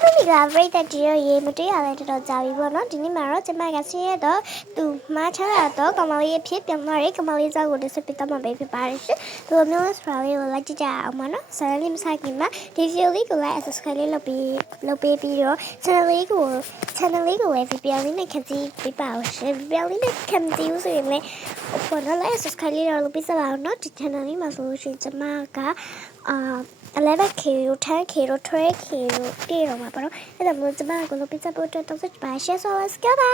မလီကပြိတ္တတီရရေမတွေ့ရလဲတော်တော်ကြာပြီပေါ့နော်ဒီနေ့မှာတော့ကျမကဆင်းရဲတော့သူမချမ်းသာတော့ကမလေးအဖြစ်ပြန်လာရေးကမလေးကြောင့်ကိုတစ်စပစ်တော့မှာပဲဖြစ်ပါတယ်ရှင်ဒီလိုမျိုးစပါလေးကိုလိုက်ကြည့်ကြအောင်ပါနော်ဆယ်လေးမဆိုင်ခင်မှာဒီဗီဒီယိုလေးကိုလည်း subscribe လေးလုပ်ပြီးလုပ်ပေးပြီးတော့ channel လေးကို channel လေးကိုလည်း video လေးနဲ့ခကြည့်ပေးပါဦးရှင် video လေးနဲ့ခကြည့်ဦးဆိုရင်လည်းဟိုတော့လည်း subscribe လေးတော့လုပ်ပေးစပါအောင်နော်ဒီ channel လေးမှာဆိုလို့ရှိရင်ကျမက အာ 11k တို့ 10k တို့ 12k တို့ပြည့်တော့မှာပေါ့နော်အဲ့ဒါမျိုးကျမကလို့ပြဿဖို့အတွက်တော့စပါ share so let's go ပါ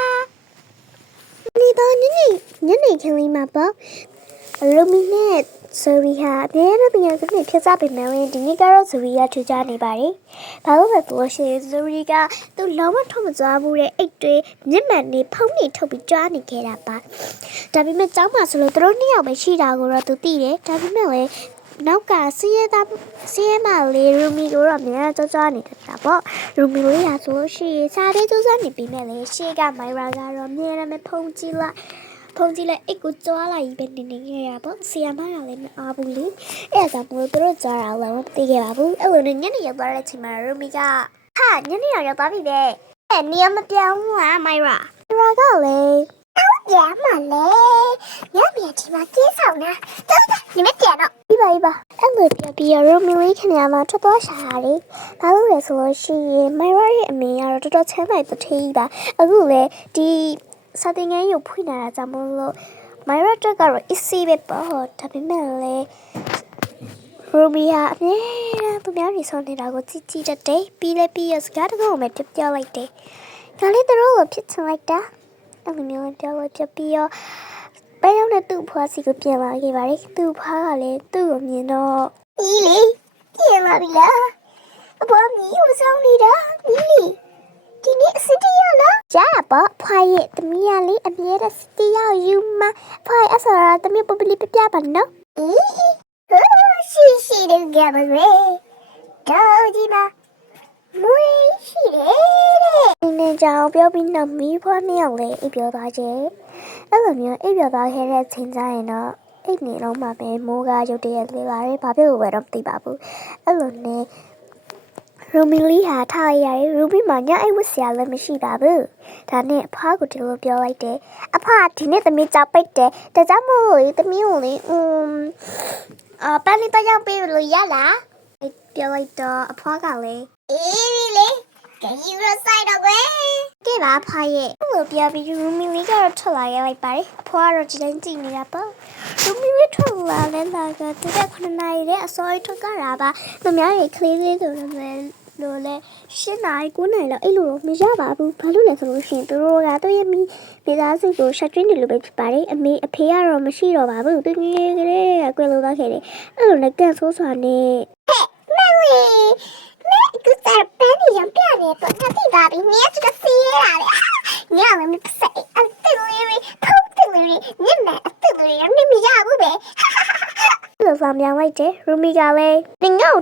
ဒီတော့ညနေညနေခင်းလေးမှာပေါ့လူမီနဲ့ဆိုရီဟာအများနဲ့ပြန်စနစ်ဖြစ်စားပေမဲ့ဒီနေ့ကတော့ဆိုရီကထူကြနေပါတယ်။ဘာလို့လဲဆိုလို့ရှိရင်ဆိုရီကသူလုံးဝထုံးမသွားဘူးတဲ့အိတ်တွေမျက်မှန်တွေဖုံးနေထုတ်ပြီးကြွားနေခဲ့တာပါ။ဒါပေမဲ့ကျောင်းမှာဆိုလို့သူတို့နှစ်ယောက်ပဲရှိတာကိုတော့သူသိတယ်။ဒါပေမဲ့လည်း နောက်ကစီးရဲသားစီးရဲမလေးရူမီကိုတော့အများကြီးကြွားနေတတ်တာပေါ့ရူမီလေးရာဆိုလို့ရှိရင်စားသေးကြွားနေပြီမဲ့လေရှေ့ကမိုင်ရာကတော့အများနဲ့ဖုံးကြည့်လိုက်ဖုံးကြည့်လိုက်အိတ်ကိုကြွားလိုက်ပဲနေနေခဲ့ရပေါ့ဆီယမကလည်းမအားဘူးလေအဲ့ဒါကြောင့်မို့သူတို့ကြွားတာလည်းမသိခဲ့ပါဘူးအဲ့လိုနဲ့ညနေရောက်သွားတဲ့အချိန်မှာရူမီကဟာညနေရောက်သွားပြီပဲအဲ့နေရာမပြောင်းဘူးဟာမိုင်ရာမိုင်ရာကလည်း ရမလဲညမြဒီမှာကင်းဆောင်တာတော်တော်ဒီမဲ့ပြန်တော့ဒီပါဒီပါအဲ့လိုပြပြီးရရိုမီလေးခင်ဗျာမှာထွက်သွားရှာတာလေဘာလို့လဲဆိုလို့ရှိရင်မိုင်ရာရဲ့အမေကတော့တော်တော်ချမ်းသာတဲ့ထေးပါအခုလေဒီစာတင်ငန်းရုပ်ဖွင့်လာတာကြောင့်မလို့မိုင်ရာတက်ကတော့ easy ပဲပေါ့ဒါပေမဲ့လေရိုမီယာအမြဲတမ်းသူများရီဆောနေတာကိုကြည့်ကြည့်တတ်တယ်ပြီးလဲပြီးရစကားတကုံပဲပြပြောလိုက်တယ်ဒါလေးတို့ကိုဖြစ်ချင်လိုက်တာ အဲ့လိုမျိုးပြောလို့ပြပြီးတော့ပဲရောက်တဲ့သူ့ဖွားစီကိုပြန်လာခဲ့ပါတယ်သူ့ဖွားကလည်းသူ့ကိုမြင်တော့ဤလေပြန်လာပြီလားအပေါ်မီးကိုစောင်းနေတာဤလေဒီနေ့အစစ်တရလားကြားပေါ့ဖွားရဲ့သမီးကလေးအမြဲတမ်းစတီရောက်ယူမဖွားရဲ့အဆော်ရသမီးပပလီပြပြပါနော်ဤဟိုရှိရှိတဲ့ကမရေတော်ဒီမှာမွေးရှိတယ်တဲ့ဒီနေ့ ကြောင်ပြောပြီးနောက်မီးဖွားနှစ်ယောက်လည်းအိပ်ပျော်သွားခြင်းအဲ့လိုမျိုးအိပ်ပျော်သွားခဲ့တဲ့ချိန်ကျရင်တော့အိပ်နေတော့မှပဲမိုးကရုတ်တရက်လေလာတယ်ဘာဖြစ်လို့လဲတော့မသိပါဘူးအဲ့လိုနဲ့ရူမီလီဟာထားရရရူဘီမှာညအိတ်ဝတ်စရာလည်းမရှိပါဘူးဒါနဲ့အဖွားကိုဒီလိုပြောလိုက်တယ်အဖွားဒီနေ့သမီးကြောက်ပိတ်တယ်ဒါကြောင့်မို့လို့လေသမီးကိုလေอืมအာပန်းလေးတော့ရောက်ပေးလို့ရလားအဲ့ပြောလိုက်တော့အဖွားကလည်းဤလေ ကြည့်ရဆိုင်တော့ကွယ်ကဲပါအဖွားရဲ့ဘယ်လိုပြောပြီးရူမီလီကတော့ထွက်လာရလိုက်ပါတယ်အဖွားကတော့ဒီတိုင်းကြည့်နေတာပေါ့ရူမီလီထွက်လာလဲလာကတရက်9နာရီတဲ့အစောကြီးထွက်ကြတာပါသူများရဲ့ကလေးလေးဆိုလည်းလို့လဲရှင်းနိုင်9နိုင်လောက်အဲ့လိုတော့မရပါဘူးဘာလို့လဲဆိုလို့ရှိရင်သူတို့ကသူ့ရဲ့မိမိသားစုကိုရှက်တွင်းတယ်လို့ပဲဖြစ်ပါတယ်အမေအဖေကတော့မရှိတော့ပါဘူးသူငယ်ကလေးကကွယ်လို့သွားခဲ့တယ်အဲ့လိုနဲ့ကန်ဆိုးစွာနဲ့မဝေမဲကူစားပန်းနေရပြနေတော့ငါသိတာပြီမြ တ်ကစီရတာလေညလည်းမစက်အစ်လေးလေးဖုတ်တယ်လေးညမအစ်လေးရမရဘူးပဲအဲ့လိုဆောင်ပြောင်းလိုက်တယ်ရူမီကလည်းငငေါ့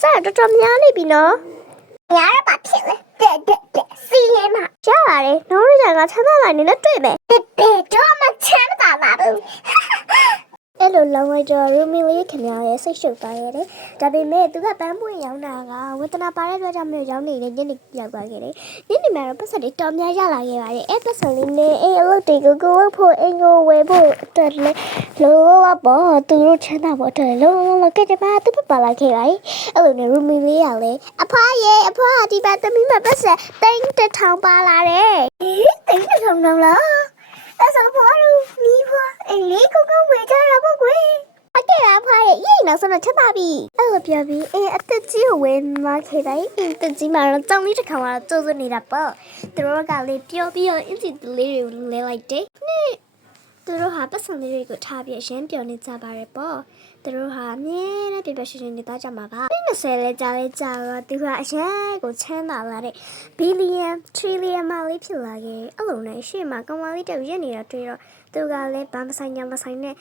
ဆက်တော်တော်များနေပြီနော်ညာရပါဖြစ်လေတဲ့တဲ့တဲ့စီရမှာရပါတယ်နောက်ရကြကချမ်းသာလာနေနဲ့တွေ့မယ်ဘယ်ဘယ်တော့မှချမ်းသာပါဘူးအဲ့လိုလောင်းလိုက်တော့ရူမီလေးခင်ဗျား ရဲ့စိတ်ရှုပ်သွားရတယ်ဒါပေမဲ့သူကပန်းပွင့်ရောင်းတာကဝေဒနာပါတဲ့အတွက်ကြောင့်မျိုးရောင်းနေတဲ့ညနေရောက်သွားခဲ့တယ်ညနေမှာတော့ပတ်စံတွေတော်များရလာခဲ့ပါတယ်အဲ့ပတ်စံလေးနဲ့အဲ့အလုပ်တွေကိုကိုလုပ်ဖို့အင်ကိုဝယ်ဖို့အတွက်လေလောလောပေါ့သူတို့ချမ်းသာဖို့အတွက်လောလောလောကကြပါသူပါလာခဲ့ပါတယ်အဲ့လိုနဲ့ရူမီလေးကလည်းအဖွားရဲ့အဖွားဒီပါသမီးမပတ်စံတိန်းတစ်ထောင်ပါလာတယ်တိတ်ထုံတော့လားအဲ့ဆိုဘောရူမီးဖွာအလေးကိုကောဝေကြတာပေါ့ကွယ် အကဲအဖွားရဲ့ရေးနောက်ဆုံးတော့ချက်ပါပြီအဲ့လိုပြောပြီးအေးအသက်ကြီးကိုဝယ်မှာခဲ့တိုင်းအသက်ကြီးမှာတော့ကြောင်လေးတစ်ခါမှတော့ကျိုးစွနေတာပေါ့သူတို့ကလည်းပြောပြီးတော့အင်စီတလေးတွေကိုလဲလိုက်တယ်နဲ့သူတို့ဟာပတ်စံလေးတွေကိုထားပြီးရမ်းပြောနေကြပါရဲ့ပေါ့သူတို့ဟာအမြဲတမ်းပြပြရှင်ရှင်နေသားကြမှာပါ20လဲကြာလဲကြာတော့သူကအရန်ကိုချမ်းသာလာတဲ့ဘီလီယံထရီလီယံမလေးဖြစ်လာခဲ့အဲ့လိုနဲ့ရှေ့မှာကောင်မလေးတက်ရက်နေတာတွေ့တော့သူကလည်းဘာမဆိုင်ညာမဆိုင်နဲ့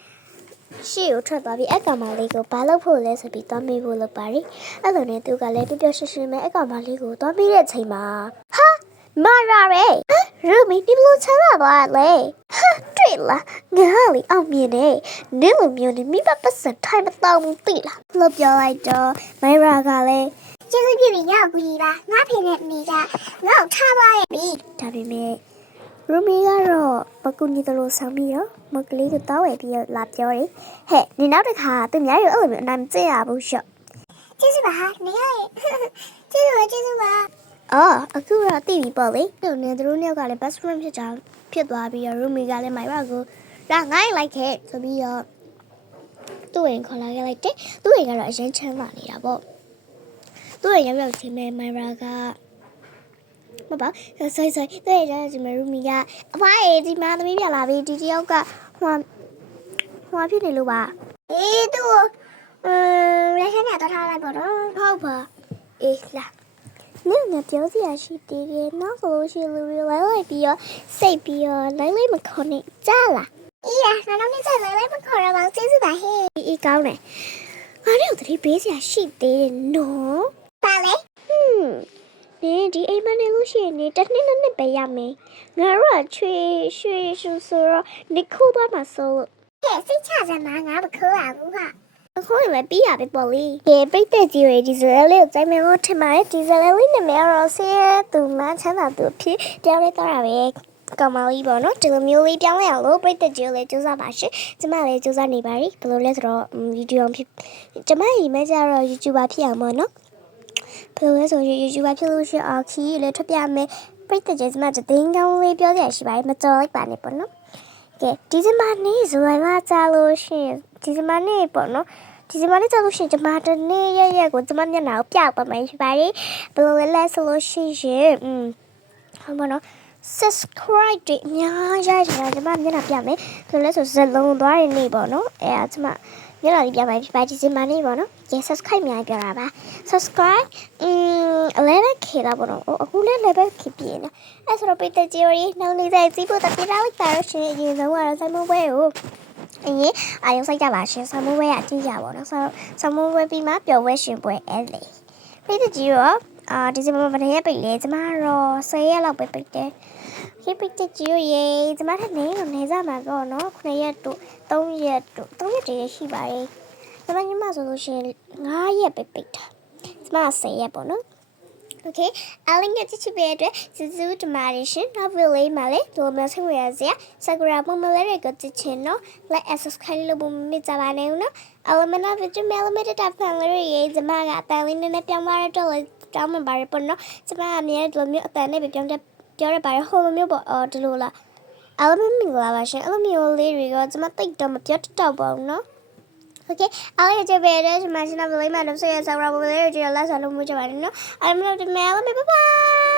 ရှေ့ကိုထွက်သွားပြီးအကောင်မလေးကိုဘာလုပ်ဖို့လဲဆိုပြီးသွားမေးဖို့လုပ်ပါရီအဲ့လိုနဲ့သူကလည်းပြပြရှင်းရှင်းပဲအကောင်မလေးကိုသွားမေးတဲ့အချိန်မှာဟာမာရာရဲရူမီဒီဘလို့ချမ်းသာသွားလဲဟာတွေ့လားငါလီအောင်မြင်နေနင်းလိုမျိုးနဲ့မိဘပတ်စံထိုင်မတော့ဘူးသိလားလို့ပြောလိုက်တော့မိုင်ရာကလည်းရကျေးဇူးပြုပြီးငါ့ကိုကူညီပါငါဖေနဲ့အမေကငါ့ကိုထားသွားရဲ့ပြီဒါပေမဲ့ရူမီကတော့ မကူညီတယ်လို့ဆောင်ပြီးတော့မကလေးကိုတောင်းဝယ်ပြီးတော့လာပြောတယ်ဟဲ့နင်နောက်တစ်ခါသူများရောအဲ့လိုမျိုးအနိုင်မကျင့်ရဘူးရှော့ကျေးဇူးပါဟာနေရရဲ့ကျေးဇူးပါကျေးဇူးပါအော်အခုတော့တည်ပြီပေါ့လေသူနဲ့သူတို့နှစ်ယောက်ကလည်း best friend ဖြစ်ကြဖြစ်သွားပြီးတော့ရူမီကလည်းမိုင်ရာကိုလာငိုင်းလိုက်ခဲ့ဆိုပြီးတော့သူ့ရင်ခေါ်လာခဲ့လိုက်တယ်သူ့ရင်ကတော့အရင်ချမ်းသာနေတာပေါ့သူ့ရင်ရောက်ရောက်ချင်းမဲ့မိုင်ရာက မပါဆိုဆိုသူ့ရင်ရောက်ရောက်ချင်းမဲ့ရူမီကအဖွားအေးဒီမှာသမီးပြလာပြီဒီတယောက်ကဟိုဟိုဖြစ်နေလို့ပါအေးသူ့အမ်လက်ချမ်းရတော့ထားလိုက်ပေါ့နော်ဟုတ်ပါအေးလာနင်ကပြောစရာရှိသေးတယ်နောက်ဆိုလို့ရှိရင်လူတွေလိုက်လိုက်ပြီးတော့စိတ်ပြီးတော့လိုက်လိုက်မခေါ်နဲ့ကြားလားအေးရငါတို့နေဆက်လိုက်မခေါ်ရပါဘူးကျေးဇူးပါဟဲ့အေးအေးကောင်းတယ်ငါတို့သတိပေးစရာရှိသေးတယ်နော်ပါလေဟွန်း နင်ဒီအိမ်မနေလို့ရှိရင်နေတစ်နှစ်နှစ်နှစ်ပဲရမယ်ငါတို့ကချွေရွှေရှူဆိုတော့နေခိုးသွားမှာဆိုလို့ဟဲ့စိတ်ချစမ်းမငါမခေါ်ရဘူးဟာအခုလည်းပြီးရပြီပေါ့လေကဲပိတ်တဲ့ကြီးရဒီဇယ်လေးကိုစိုက်မယ်လို့ထင်ပါတယ်ဒီဇယ်လေးနဲ့မယ်တော့ဆေးသူမချမ်းသာသူဖြစ်တရားလေးတော့ရပဲကောင်မလေးပေါ့နော်ဒီလိုမျိုးလေးပြောင်းလဲအောင်လို့ပိတ်တဲ့ကြီးလေးစူးစမ်းပါရှင်ကျမလည်းစူးစမ်းနေပါပြီဘယ်လိုလဲဆိုတော့ဗီဒီယိုဖြစ်ကျမညီမကျတော့ YouTuber ဖြစ်အောင်ပေါ့နော် ဘယ်လိုလဲဆိုရင် YouTuber ဖြစ်လို့ရှိရင်အခီးလေးထွက်ပြမယ်ပိတ်တဲ့ကြီးကျမတင်းကောင်းလေးပြောစရာရှိပါတယ်မကြော်လိုက်ပါနဲ့ပေါ့နော်ကဲဒီဇင်ဘာနေ့ဇူလိုင်လကြာလို့ရှိရင်ဒီဇင်ဘာနေ့ပေါ့နော်ဒီဇင်ဘာနေ့ကြာလို့ရှိရင်ကျမတနေ့ရက်ရက်ကိုကျမမျက်နှာကိုပြပါမယ်ဖြစ်ပါတယ်ဘယ်လိုလဲလဲဆိုလို့ရှိရင်อืมဟုတ်ပါနော် subscribe တွေအများကြီးရတယ်ကျမမျက်နှာပြမယ်ဘယ်လိုလဲဆိုဇလုံးသွားတဲ့နေ့ပေါ့နော်အဲအကျမ မျက်နှာလေးပြမယ်ဖြစ်ပါတယ်ဒီဇင်ဘာနေ့ပေါ့နော်ကဲ subscribe အများကြီးပြတာပါ subscribe อืม 11k လာပေါ့နော်အော်အခုလည်း level k ပြည့်နေအဲ့ဆိုတော့ပိတ်တဲ့ theory နောက်နေတိုင်းစီးဖို့တပြလိုက်တာလို့ရှင်အရင်ဆုံးကတော့ဆိုင်မဘဲကိုအရင်အာရုံစိုက်ကြပါရှင်ဆိုင်မဘဲကအကြည့်ကြပါတော့ဆိုဆိုင်မဘဲပြီးမှပျော်ဝဲရှင်ပွဲအဲ့လေပိတ်တဲ့ကြီးရော အာဒီဇင်ဘာမနေ့ပိတ်လေကျမတော့10ရက်လောက်ပဲပိတ်တယ်ခေပိတ်တဲ့ကြီးရောရေကျမထနေတော့နေစားမှာပေါ့နော်9ရက်တို့3ရက်တို့3ရက်တည်းရှိပါတယ်ကျမညမဆိုလို့ရှင်9ရက်ပဲပိတ်တာကျမ10ရက်ပေါ့နော် okay အလင်းရဲ့ချစ်ချစ်ပဲအတွက်စူးစူးတမာရရှင်နောက် video လေးမှာလည်းဒီလိုမျိုးဆင်ရစရာ Sakura ပုံမလဲတွေကိုကြည့်ချင်တော့ like and subscribe လုပ်ဖို့မမေ့ကြပါနဲ့ဦးနော်အလမနာ video မဲလမတဲ့တပ်ဖန်လေးရေးဇမကအပန်လေးနဲ့ပြောင်းသွားတော့လည်းတောင်းမှပါရပေါ့နော်ဇမကအမြဲဒီလိုမျိုးအပန်နဲ့ပြောင်းတဲ့ပြောရပါရဟိုလိုမျိုးပေါ့အော်ဒီလိုလားအလမမင်္ဂလာပါရှင်အလမမျိုးလေးတွေကဇမတိတ်တော့မပြောတတ်တော့ပါဘူးနော် Okay, I'll get your better. Imagine I'm really mad. I'm so yes, I'm probably there. You're last. I don't know what you're doing. I'm not the mail. Bye bye.